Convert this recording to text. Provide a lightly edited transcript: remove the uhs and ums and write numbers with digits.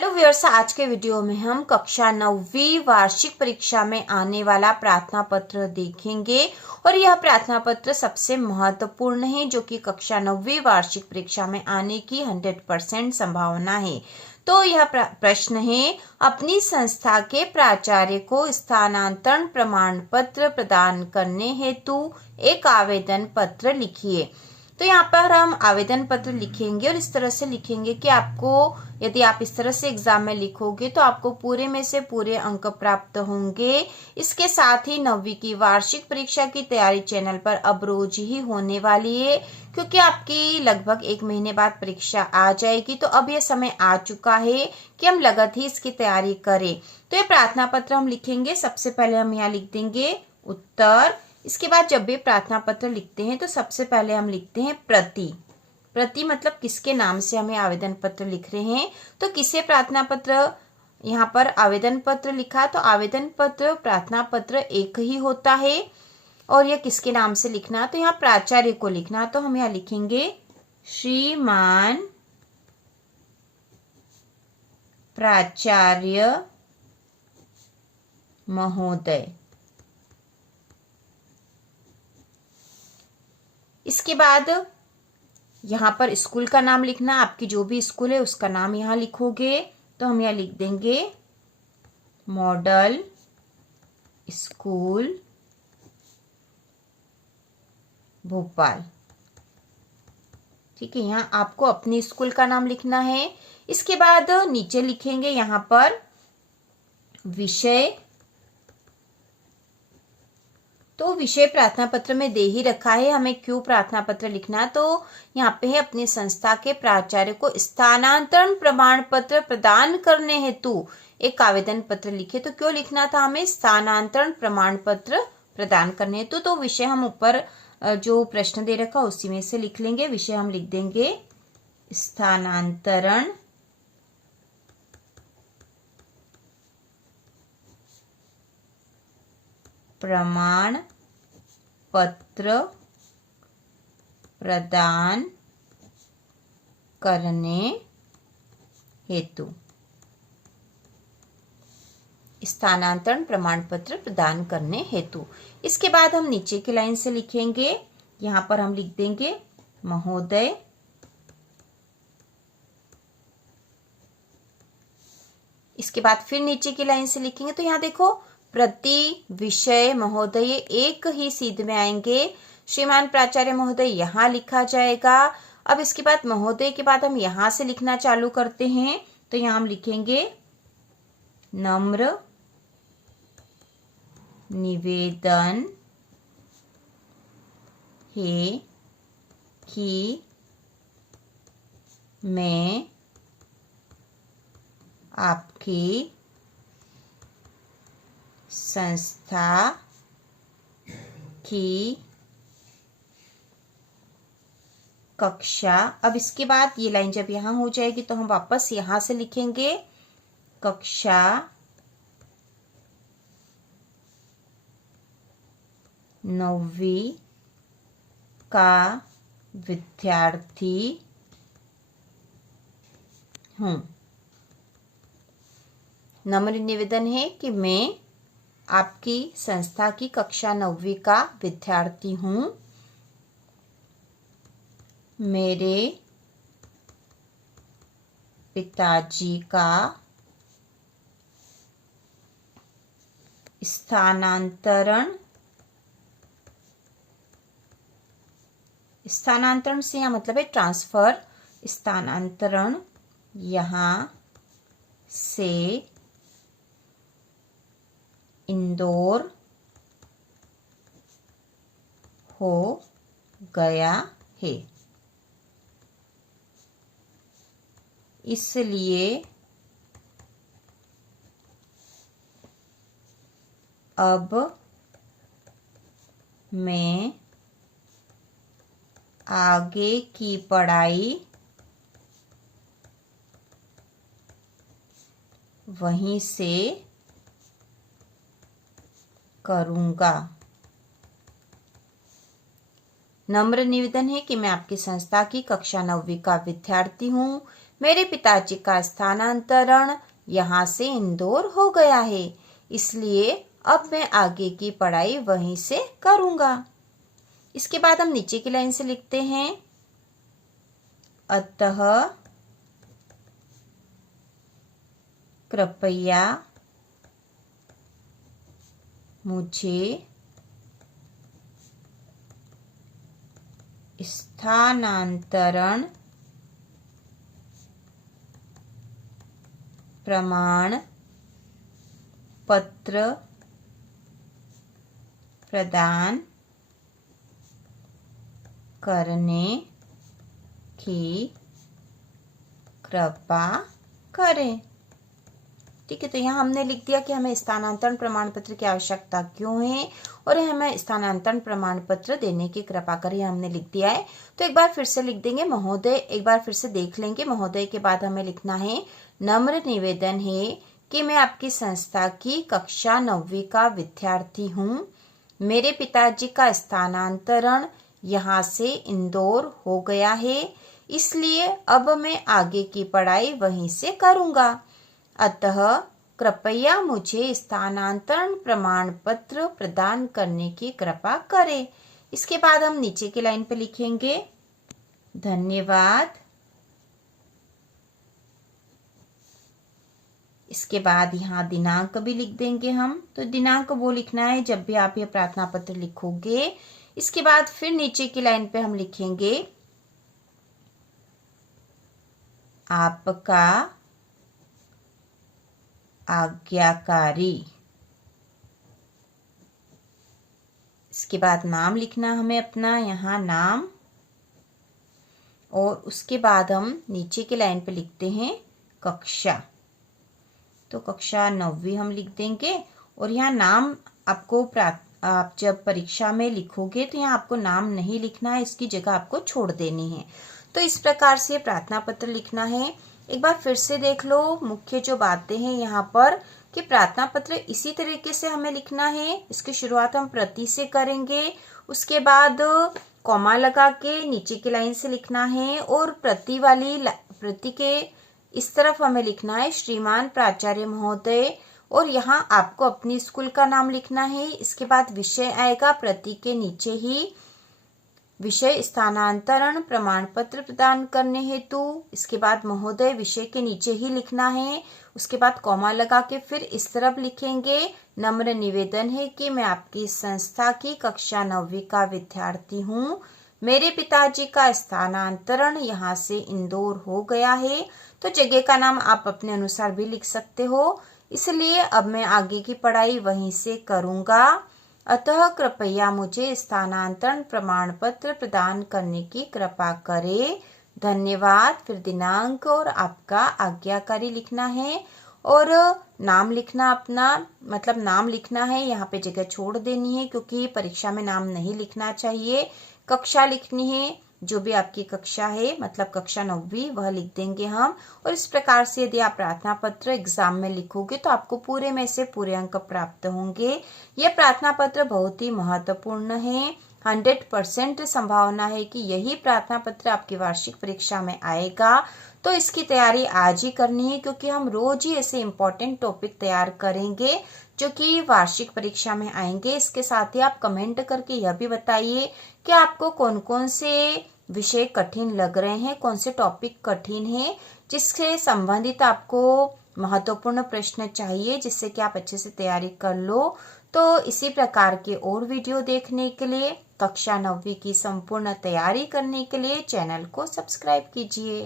Hello viewers, आज के video में हम कक्षा 9वीं वार्षिक परीक्षा में आने वाला प्रार्थना पत्र देखेंगे और यह प्रार्थना पत्र सबसे महत्वपूर्ण है जो कि कक्षा 9वीं वार्षिक परीक्षा में आने की 100% संभावना है। तो यह प्रश्न है, अपनी संस्था के प्राचार्य को स्थानांतरण प्रमाण पत्र प्रदान करने हेतु एक आवेदन पत्र लिखिए। तो यहाँ पर हम आवेदन पत्र लिखेंगे और इस तरह से लिखेंगे कि आपको, यदि आप इस तरह से एग्जाम में लिखोगे तो आपको पूरे में से पूरे अंक प्राप्त होंगे। इसके साथ ही 9वीं की वार्षिक परीक्षा की तैयारी चैनल पर अब रोज ही होने वाली है, क्योंकि आपकी लगभग 1 महीने बाद परीक्षा आ जाएगी। तो अब यह समय आ चुका है कि हम लगातार ही इसकी तैयारी करें। तो ये प्रार्थना पत्र हम लिखेंगे। सबसे पहले हम यहाँ लिख देंगे उत्तर। इसके बाद जब भी प्रार्थना पत्र लिखते हैं तो सबसे पहले हम लिखते हैं प्रति। प्रति मतलब किसके नाम से हमें आवेदन पत्र लिख रहे हैं। तो किसे प्रार्थना पत्र, यहाँ पर आवेदन पत्र लिखा, तो आवेदन पत्र प्रार्थना पत्र एक ही होता है। और यह किसके नाम से लिखना, तो यहाँ प्राचार्य को लिखना। तो हम यहाँ लिखेंगे श्रीमान प्राचार्य महोदय। इसके बाद यहाँ पर स्कूल का नाम लिखना। आपकी जो भी स्कूल है उसका नाम यहाँ लिखोगे। तो हम यहाँ लिख देंगे मॉडल स्कूल भोपाल। ठीक है, यहाँ आपको अपनी स्कूल का नाम लिखना है। इसके बाद नीचे लिखेंगे यहाँ पर विषय। तो विषय प्रार्थना पत्र में दे ही रखा है, हमें क्यों प्रार्थना पत्र लिखना। तो यहाँ पे है, अपनी संस्था के प्राचार्य को स्थानांतरण प्रमाण पत्र प्रदान करने हेतु एक आवेदन पत्र लिखे। तो क्यों लिखना था हमें, स्थानांतरण प्रमाण पत्र प्रदान करने हेतु। तो विषय हम ऊपर जो प्रश्न दे रखा उसी में से लिख लेंगे। विषय हम लिख देंगे स्थानांतरण प्रमाण पत्र प्रदान करने हेतु। स्थानांतरण प्रमाण पत्र प्रदान करने हेतु। इसके बाद हम नीचे की लाइन से लिखेंगे, यहाँ पर हम लिख देंगे महोदय। इसके बाद फिर नीचे की लाइन से लिखेंगे। तो यहाँ देखो, प्रति, विषय, महोदय एक ही सीध में आएंगे। श्रीमान प्राचार्य महोदय यहाँ लिखा जाएगा। अब इसके बाद महोदय के बाद हम यहाँ से लिखना चालू करते हैं। तो यहाँ हम लिखेंगे नम्र निवेदन है कि मैं आपकी संस्था की कक्षा। अब इसके बाद ये लाइन जब यहाँ हो जाएगी तो हम वापस यहाँ से लिखेंगे कक्षा 9वीं का विद्यार्थी हूँ। नम्र निवेदन है कि मैं आपकी संस्था की कक्षा 9वीं का विद्यार्थी हूँ। मेरे पिताजी का स्थानांतरण, स्थानांतरण से यहाँ मतलब है ट्रांसफर, स्थानांतरण यहाँ से इंदौर हो गया है, इसलिए अब मैं आगे की पढ़ाई वहीं से करूँगा। नम्र निवेदन है कि मैं आपकी संस्था की कक्षा 9वीं का विद्यार्थी हूँ। मेरे पिताजी का स्थानांतरण यहाँ से इंदौर हो गया है, इसलिए अब मैं आगे की पढ़ाई वहीं से करूँगा। इसके बाद हम नीचे की लाइन से लिखते हैं, अतः कृपया मुझे स्थानांतरण प्रमाण पत्र प्रदान करने की कृपा करें। ठीक है, तो यहाँ हमने लिख दिया कि हमें स्थानांतरण प्रमाण पत्र की आवश्यकता क्यों है और हमें स्थानांतरण प्रमाण पत्र देने की कृपा करें, हमने लिख दिया है। तो एक बार फिर से लिख देंगे महोदय, एक बार फिर से देख लेंगे। महोदय के बाद हमें लिखना है, नम्र निवेदन है कि मैं आपकी संस्था की कक्षा 9वीं का विद्यार्थी हूँ। मेरे पिताजी का स्थानांतरण यहाँ से इंदौर हो गया है, इसलिए अब मैं आगे की पढ़ाई वहीं से करूँगा। अतः कृपया मुझे स्थानांतरण प्रमाण पत्र प्रदान करने की कृपा करें। इसके बाद हम नीचे की लाइन पे लिखेंगे, धन्यवाद। इसके बाद यहाँ दिनांक भी लिख देंगे हम। तो दिनांक वो लिखना है जब भी आप ये प्रार्थना पत्र लिखोगे। इसके बाद फिर नीचे की लाइन पे हम लिखेंगे, आपका आज्ञाकारी। इसके बाद नाम लिखना हमें अपना, यहाँ नाम, और उसके बाद हम नीचे की लाइन पे लिखते हैं कक्षा। तो कक्षा 9वीं हम लिख देंगे। और यहाँ नाम आपको आप जब परीक्षा में लिखोगे तो यहाँ आपको नाम नहीं लिखना है, इसकी जगह आपको छोड़ देनी है। तो इस प्रकार से प्रार्थना पत्र लिखना है। एक बार फिर से देख लो मुख्य जो बातें हैं यहाँ पर, कि प्रार्थना पत्र इसी तरीके से हमें लिखना है। इसकी शुरुआत हम प्रति से करेंगे, उसके बाद कॉमा लगा के नीचे की लाइन से लिखना है, और प्रति के इस तरफ हमें लिखना है श्रीमान प्राचार्य महोदय, और यहाँ आपको अपनी स्कूल का नाम लिखना है। इसके बाद विषय आएगा प्रति के नीचे ही, विषय स्थानांतरण प्रमाण पत्र प्रदान करने हेतु। इसके बाद महोदय विषय के नीचे ही लिखना है, उसके बाद कॉमा लगा के फिर इस तरफ लिखेंगे, नम्र निवेदन है कि मैं आपकी संस्था की कक्षा 9वीं का विद्यार्थी हूँ। मेरे पिताजी का स्थानांतरण यहाँ से इंदौर हो गया है। तो जगह का नाम आप अपने अनुसार भी लिख सकते हो, इसलिए अब मैं आगे की पढ़ाई वहीं से करूँगा। अतः कृपया मुझे स्थानांतरण प्रमाण पत्र प्रदान करने की कृपा करें। धन्यवाद। फिर दिनांक और आपका आज्ञाकारी लिखना है, और नाम लिखना अपना, मतलब नाम लिखना है, यहाँ पे जगह छोड़ देनी है क्योंकि परीक्षा में नाम नहीं लिखना चाहिए। कक्षा लिखनी है, जो भी आपकी कक्षा है, मतलब कक्षा 9वीं, वह लिख देंगे हम। और इस प्रकार से यदि आप प्रार्थना पत्र एग्जाम में लिखोगे तो आपको पूरे में से पूरे अंक प्राप्त होंगे। यह प्रार्थना पत्र बहुत ही महत्वपूर्ण है। 100% संभावना है कि यही प्रार्थना पत्र आपकी वार्षिक परीक्षा में आएगा। तो इसकी तैयारी आज ही करनी है, क्योंकि हम रोज ही ऐसे इम्पोर्टेंट टॉपिक तैयार करेंगे जो कि वार्षिक परीक्षा में आएंगे। इसके साथ ही आप कमेंट करके यह भी बताइए कि आपको कौन कौन से विषय कठिन लग रहे हैं, कौन से टॉपिक कठिन है, जिससे संबंधित आपको महत्वपूर्ण प्रश्न चाहिए, जिससे कि आप अच्छे से तैयारी कर लो। तो इसी प्रकार के और वीडियो देखने के लिए, कक्षा 9वीं की संपूर्ण तैयारी करने के लिए चैनल को सब्सक्राइब कीजिए।